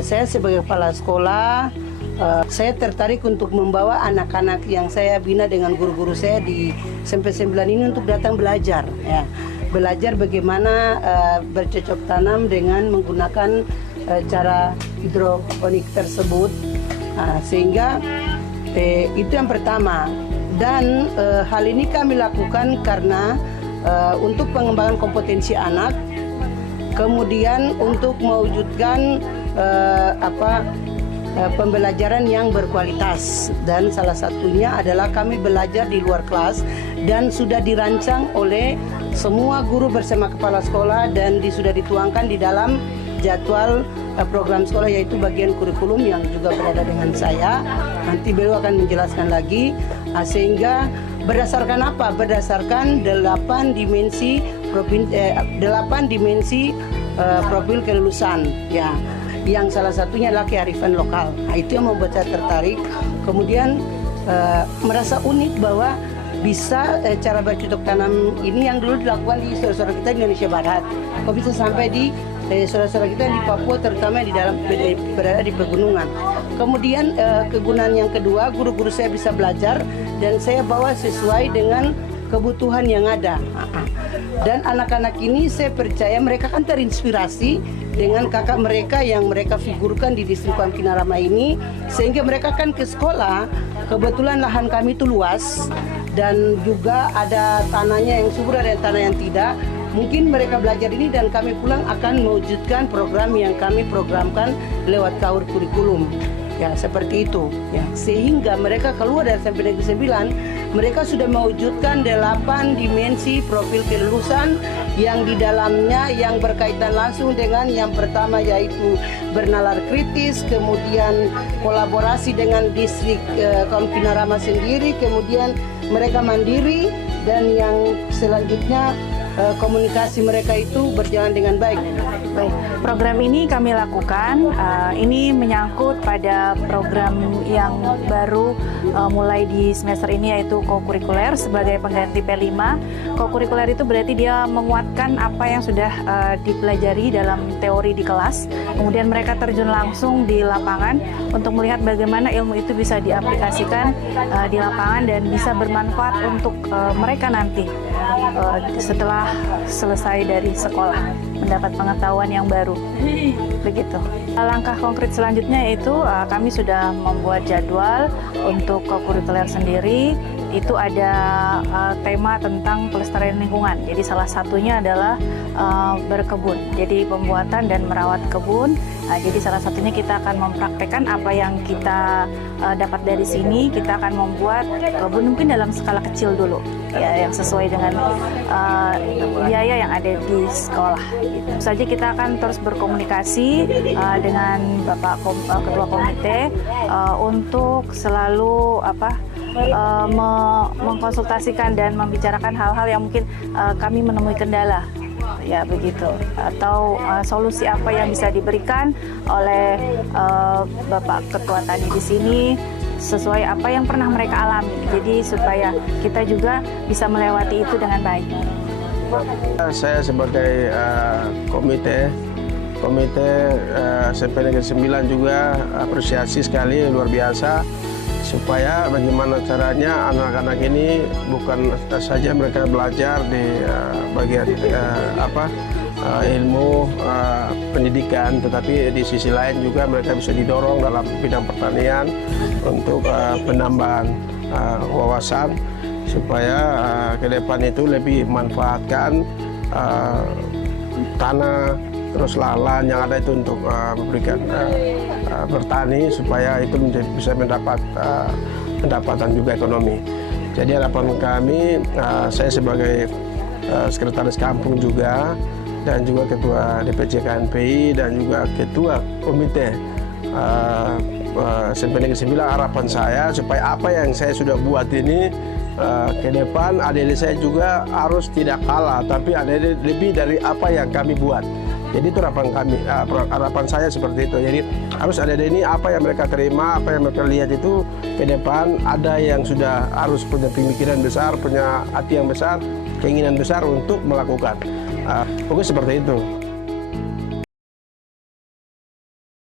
Saya sebagai kepala sekolah, saya tertarik untuk membawa anak-anak yang saya bina dengan guru-guru saya di SMP 9 ini untuk datang belajar, ya. Belajar bagaimana bercocok tanam dengan menggunakan cara hidroponik tersebut, sehingga itu yang pertama. Dan hal ini kami lakukan karena untuk pengembangan kompetensi anak, kemudian untuk mewujudkan pembelajaran yang berkualitas, dan salah satunya adalah kami belajar di luar kelas dan sudah dirancang oleh semua guru bersama kepala sekolah dan sudah dituangkan di dalam jadwal program sekolah, yaitu bagian kurikulum yang juga berada dengan saya. Nanti beliau akan menjelaskan lagi, sehingga berdasarkan apa? Berdasarkan 8 dimensi profil kelulusan, ya. Yang salah satunya adalah kearifan lokal. Itu yang membuat saya tertarik. Kemudian merasa unik bahwa bisa cara bercocok tanam ini yang dulu dilakukan di saudara-saudara kita di Indonesia Barat, kok bisa sampai di saudara-saudara kita di Papua, terutama di dalam berada di pegunungan. Kemudian kegunaan yang kedua, guru-guru saya bisa belajar dan saya bawa sesuai dengan kebutuhan yang ada. Dan anak-anak ini saya percaya mereka kan terinspirasi dengan kakak mereka yang mereka figurkan di distrik Kinarama ini, sehingga mereka kan ke sekolah. Kebetulan lahan kami itu luas dan juga ada tanahnya yang subur, ada tanah yang tidak. Mungkin mereka belajar ini dan kami pulang akan mewujudkan program yang kami programkan lewat KUR kurikulum. Ya, seperti itu. Ya, sehingga mereka keluar dari SMP Negeri 9, mereka sudah mewujudkan 8 dimensi profil kelulusan yang di dalamnya yang berkaitan langsung dengan yang pertama yaitu bernalar kritis, kemudian kolaborasi dengan distrik Kinarama sendiri, kemudian mereka mandiri, dan yang selanjutnya komunikasi mereka itu berjalan dengan baik. Baik, program ini kami lakukan, ini menyangkut pada program yang baru mulai di semester ini, yaitu kokurikuler sebagai pengganti P5. Kokurikuler itu berarti dia menguatkan apa yang sudah dipelajari dalam teori di kelas, kemudian mereka terjun langsung di lapangan untuk melihat bagaimana ilmu itu bisa diaplikasikan di lapangan dan bisa bermanfaat untuk mereka nanti setelah selesai dari sekolah, mendapat pengetahuan yang baru. Begitu. Langkah konkret selanjutnya yaitu kami sudah membuat jadwal untuk kokurikuler sendiri. Itu ada tema tentang pelestarian lingkungan. Jadi salah satunya adalah berkebun. Jadi pembuatan dan merawat kebun. Jadi salah satunya kita akan mempraktekkan apa yang kita dapat dari sini. Kita akan membuat kebun mungkin dalam skala kecil dulu, ya, yang sesuai dengan biaya yang ada di sekolah. Gitu saja kita akan terus berkomunikasi dengan Bapak Ketua Komite untuk selalu mengkonsultasikan dan membicarakan hal-hal yang mungkin kami menemui kendala, ya begitu, atau solusi apa yang bisa diberikan oleh Bapak Ketua Tani di sini sesuai apa yang pernah mereka alami. Jadi supaya kita juga bisa melewati itu dengan baik. Saya sebagai komite SMP Negeri 9 juga apresiasi sekali, luar biasa, supaya bagaimana caranya anak-anak ini bukan saja mereka belajar di bagian ilmu pendidikan, tetapi di sisi lain juga mereka bisa didorong dalam bidang pertanian untuk penambahan wawasan, supaya ke depan itu lebih manfaatkan tanah, terus lahan yang ada itu untuk memberikan bertani, supaya itu bisa mendapat pendapatan juga ekonomi. Jadi harapan kami, saya sebagai sekretaris kampung juga, dan juga ketua DPC KNPI dan juga ketua komite SMP Negeri 9, harapan saya supaya apa yang saya sudah buat ini ke depan adik-adik saya juga harus tidak kalah, tapi ada lebih dari apa yang kami buat. Jadi itu harapan saya seperti itu. Jadi harus adik-adik ini apa yang mereka terima, apa yang mereka lihat itu ke depan ada yang sudah harus punya pemikiran besar, punya hati yang besar, keinginan besar untuk melakukan. Pokoknya seperti itu.